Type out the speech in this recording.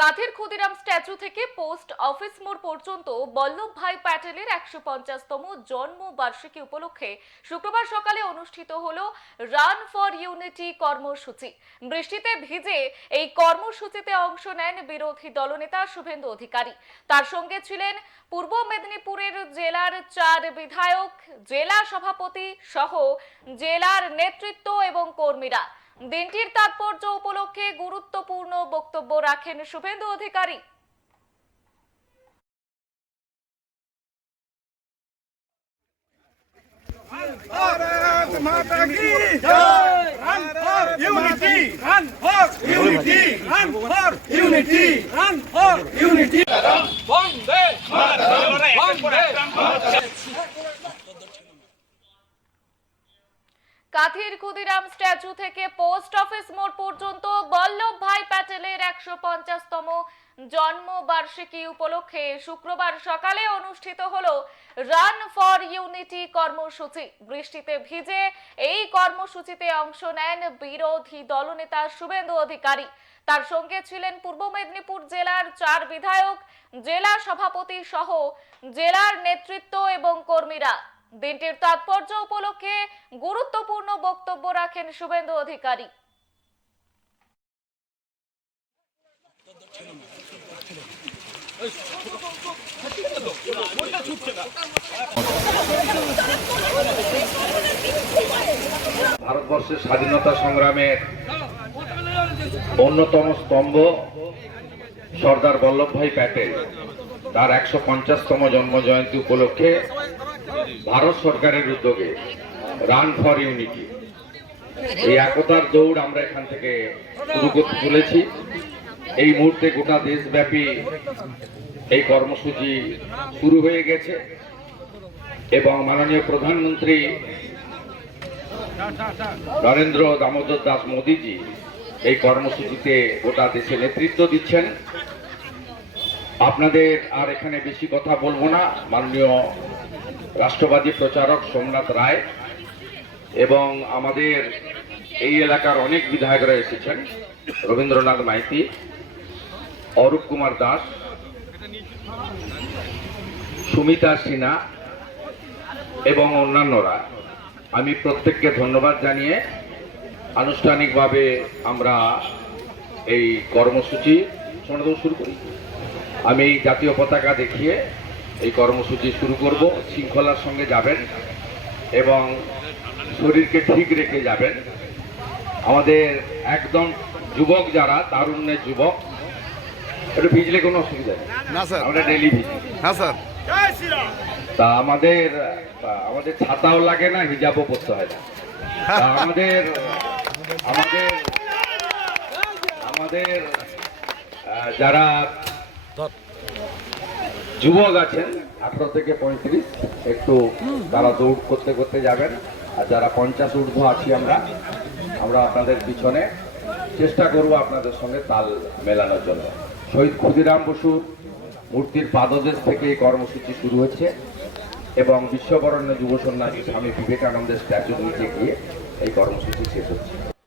কাঠের ক্ষুদিরাম স্ট্যাচু থেকে post office মোড় পর্যন্ত বল্লভভাই প্যাটেলের একশো পঞ্চাশতম জন্ম বার্ষিকী উপলক্ষে শুক্রবার সকালে অনুষ্ঠিত হল রান ফর ইউনিটি কর্মসূচি। বৃষ্টিতে ভিজে এই কর্মসূচিতে অংশ নেন বিরোধী দলনেতা শুভেন্দু অধিকারী। তার সঙ্গে ছিলেন পূর্ব মেদিনীপুরের জেলার চার বিধায়ক, জেলা সভাপতি সহ জেলার নেতৃত্ব এবং কর্মীরা। দিনটির তাৎপর্য উপলক্ষে গুরুত্বপূর্ণ বক্তব্য রাখেন শুভেন্দু অধিকারী। কাথির ক্ষুদিরাম স্ট্যাচু থেকে পোস্ট অফিস মোড় পর্যন্ত বল্লভ ভাই প্যাটেলের একশো পঞ্চাশতম জন্মবার্ষিকী উপলক্ষে শুক্রবার সকালে অনুষ্ঠিত হল রান ফর ইউনিটি কর্মসূচি। বৃষ্টিতে ভিজে এই কর্মসূচিতে অংশ নেন বিরোধী দলনেতা শুভেন্দু অধিকারী। তার সঙ্গে ছিলেন পূর্ব মেদিনীপুর জেলার চার বিধায়ক, জেলা সভাপতি সহ জেলার নেতৃত্ব এবং কর্মীরা। দিনটির তাৎপর্য উপলক্ষে গুরুত্বপূর্ণ বক্তব্য রাখেন শুভেন্দু অধিকারী। ভারতবর্ষের স্বাধীনতা সংগ্রামের অন্যতম স্তম্ভ সর্দার বল্লভভাই প্যাটেল। তার একশো পঞ্চাশতম জন্ম জয়ন্তী উপলক্ষে ভারত সরকারের উদ্যোগে রান ফর ইউনিটি এই একতার দৌড় আমরা এখান থেকে শুরু করতে চলেছি। এই মুহূর্তে গোটা দেশব্যাপী এই কর্মসূচি শুরু হয়ে গেছে এবং মাননীয় প্রধানমন্ত্রী নরেন্দ্র দামোদর দাস মোদীজি এই কর্মসূচিতে গোটা দেশে নেতৃত্ব দিচ্ছেন। আপনাদের আর এখানে বেশি কথা বলব না। মাননীয় রাষ্ট্রবাদী প্রচারক সোমনাথ রায় এবং আমাদের এই এলাকার অনেক বিধায়করা এসেছেন, রবীন্দ্রনাথ মাইতি, অরূপ কুমার দাস, সুমিতা সিনহা এবং অন্যান্যরা। আমি প্রত্যেককে ধন্যবাদ জানিয়ে আনুষ্ঠানিকভাবে আমরা এই কর্মসূচি শোনাতেও শুরু করি। আমি এই জাতীয় পতাকা দেখিয়ে এই কর্মসূচি শুরু করব। শৃঙ্খলার সঙ্গে যাবেন এবং শরীরকে ঠিক রেখে যাবেন। আমাদের একদম যুবক যারা তারুণ্যের যুবক একটু ভিজলে কোনো অসুবিধা নেই। না স্যার। আমরা ডেলি ভিজি। হ্যাঁ স্যার। তা আমাদের আমাদের ছাতাও লাগে না হিজাবও করতে হয় না। আমাদের আমাদের আমাদের যারা যুবক আছেন আঠারো থেকে পঁয়ত্রিশ একটু তারা দৌড় করতে করতে যাবেন। আর যারা পঞ্চাশ ঊর্ধ্ব আছি আমরা আমরা আপনাদের পিছনে চেষ্টা করব আপনাদের সঙ্গে তাল মেলানোর জন্য। শহীদ ক্ষুদিরাম বসুর মূর্তির পাদদেশ থেকে এই কর্মসূচি শুরু হচ্ছে এবং বিশ্ববরণ্য যুব সন্ন্যাসী স্বামী বিবেকানন্দের স্ট্যাচু নিচে গিয়ে এই কর্মসূচি শেষ হচ্ছে।